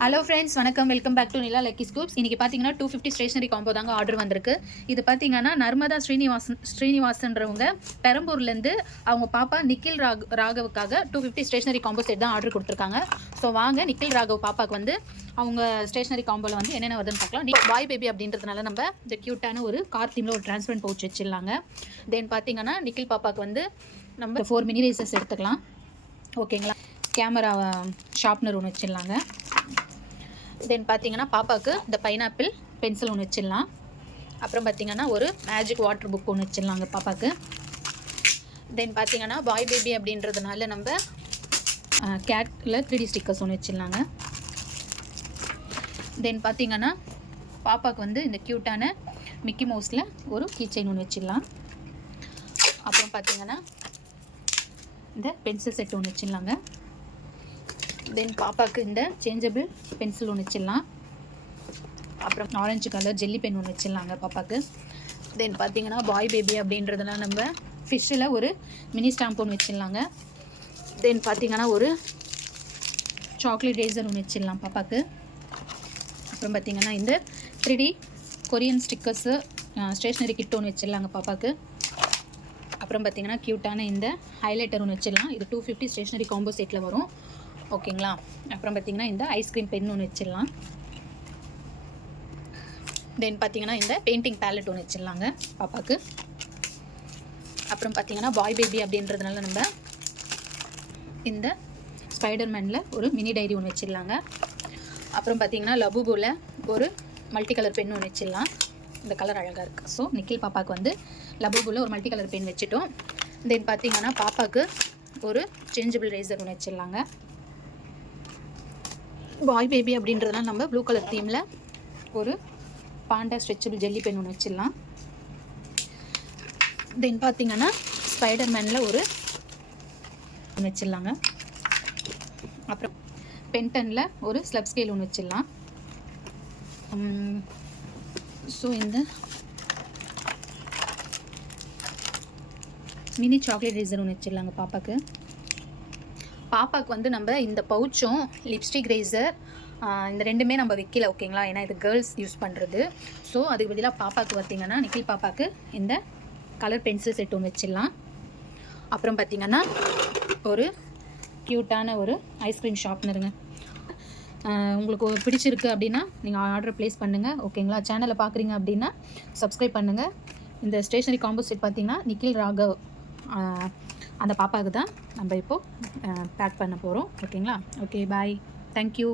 Hello friends, வணக்கம். Welcome back to Nila lucky scoops. இன்றைக்கி பார்த்தீங்கன்னா 250 ஸ்டேஷனரி காம்போ தாங்க ஆர்டர் வந்திருக்கு. இது பார்த்தீங்கன்னா நர்மதா ஸ்ரீனிவாசன்றவங்க பெரம்பூர்லேருந்து அவங்க பாப்பா நிக்கில் ராகவுக்காக 250 ஸ்டேஷனரி காம்போ செட் தான் ஆர்டர் கொடுத்துருக்காங்க. ஸோ வாங்க நிக்கில் ராகவ் பாப்பாவுக்கு வந்து அவங்க ஸ்டேஷனரி காம்போவில் வந்து என்னென்ன வருதுன்னு பார்க்கலாம். பாய் பேபி அப்படின்றதுனால நம்ம இந்த க்யூட்டான ஒரு கார் தீமில் ஒரு டிரான்ஸ்பரண்ட் பவுச் வச்சிடலாங்க. தென் பார்த்தீங்கன்னா நிக்கில் பாப்பாவுக்கு வந்து நம்ம 4 மினி ரேசர்ஸ் எடுத்துக்கலாம். ஓகேங்களா. கேமரா ஷார்ப்னர் ஒன்று வச்சிடலாங்க. தென் பார்த்தீங்கன்னா பாப்பாவுக்கு இந்த பைனாப்பிள் பென்சில் ஒன்று வச்சிடலாம். அப்புறம் பார்த்தீங்கன்னா ஒரு மேஜிக் வாட்டர் புக் ஒன்று வச்சிடலாங்க பாப்பாவுக்கு. தென் பார்த்தீங்கன்னா பாய் பேபி அப்படின்றதுனால நம்ம கேட்டில் 3D ஸ்டிக்கர்ஸ் ஒன்று வச்சிடலாங்க. தென் பார்த்தீங்கன்னா பாப்பாவுக்கு வந்து இந்த க்யூட்டான மிக்கி மவுஸில் ஒரு கீ செயின் ஒன்று வச்சிடலாம். அப்புறம் பார்த்தீங்கன்னா இந்த பென்சில் செட் ஒன்று வச்சிடலாங்க. தென் பாப்பாவுக்கு இந்த சேஞ்சபிள் பென்சில் ஒன்று வச்சிடலாம். அப்புறம் ஆரஞ்சு கலர் ஜெல்லி பென் ஒன்று வச்சிடலாங்க பாப்பாவுக்கு. தென் பார்த்தீங்கன்னா பாய் பேபி அப்படின்றதுனால நம்ம ஃபிஷ்ஷில் ஒரு மினி ஸ்டாம்ப் ஒன்று வச்சிடலாங்க. தென் பார்த்தீங்கன்னா ஒரு சாக்லேட் ரேசர் ஒன்று வச்சிடலாம் பாப்பாவுக்கு. அப்புறம் பார்த்தீங்கன்னா இந்த 3D Korean stickers stationery kit ஒன்று வச்சிடலாங்க பாப்பாவுக்கு. அப்புறம் பார்த்தீங்கன்னா க்யூட்டான இந்த ஹைலைட்டர் ஒன்று வச்சிடலாம். இது 250 ஸ்டேஷ்னரி காம்போ செட்டில் வரும். ஓகேங்களா. அப்புறம் பார்த்தீங்கன்னா இந்த ஐஸ்கிரீம் பென் ஒன்று வச்சிடலாம். தென் பார்த்தீங்கன்னா இந்த பெயிண்டிங் பேலட் ஒன்று வச்சிடலாங்க பாப்பாவுக்கு. அப்புறம் பார்த்தீங்கன்னா பாய் பேபி அப்படின்றதுனால நம்ம இந்த ஸ்பைடர்மேனில் ஒரு மினி டைரி ஒன்று வச்சிடலாங்க. அப்புறம் பார்த்தீங்கன்னா லபுபுவில் ஒரு மல்டி கலர் பென் ஒன்று வச்சிடலாம். இந்த கலர் அழகாக இருக்குது. ஸோ நிக்கில் பாப்பாவுக்கு வந்து லபுபுவில் ஒரு மல்டி கலர் பென் வச்சுட்டோம். தென் பார்த்தீங்கன்னா பாப்பாவுக்கு ஒரு சேஞ்சபிள் ரேசர் ஒன்று வச்சிடலாங்க. பாய் பேபி அப்படின்றதுனால நம்ம ப்ளூ கலர் தீமில் ஒரு பாண்டா ஸ்ட்ரெச்சபிள் ஜெல்லி பென் ஒன்று வச்சிடலாம். தென் பார்த்தீங்கன்னா ஸ்பைடர்மேனில் ஒரு ஒன்று வச்சிடலாங்க. அப்புறம் பென்டனில் ஒரு ஸ்லப் ஸ்கேல் ஒன்று வச்சிடலாம். ஸோ இந்த மினி சாக்லேட் ரேசர் ஒன்று வச்சிடலாங்க பாப்பாவுக்கு. பாப்பாவுக்கு வந்து நம்ம இந்த பவுச்சும் லிப்ஸ்டிக் ரேசர் இந்த ரெண்டுமே நம்ம வைக்கல. ஓகேங்களா. ஏன்னா இது கேர்ள்ஸ் யூஸ் பண்ணுறது. ஸோ அதுக்கு பதிலாக பாப்பாவுக்கு பார்த்திங்கன்னா நிக்கில் பாப்பாவுக்கு இந்த கலர் பென்சில் செட் ஒன்று வச்சிடலாம். அப்புறம் பார்த்திங்கன்னா ஒரு க்யூட்டான ஒரு ஐஸ்கிரீம் ஷார்ப்னருங்க. உங்களுக்கு பிடிச்சிருக்கு அப்படின்னா நீங்கள் ஆர்டர் ப்ளேஸ் பண்ணுங்கள். ஓகேங்களா. சேனலை பார்க்குறீங்க அப்படின்னா சப்ஸ்கிரைப் பண்ணுங்கள். இந்த ஸ்டேஷனரி காம்போ செட் பார்த்திங்கன்னா நிக்கில் ராகவ் அந்த பாப்பாவுக்கு தான் நம்ம இப்போது பேக் பண்ண போகிறோம். ஓகேங்களா. ஓகே, பாய். தேங்க்யூ.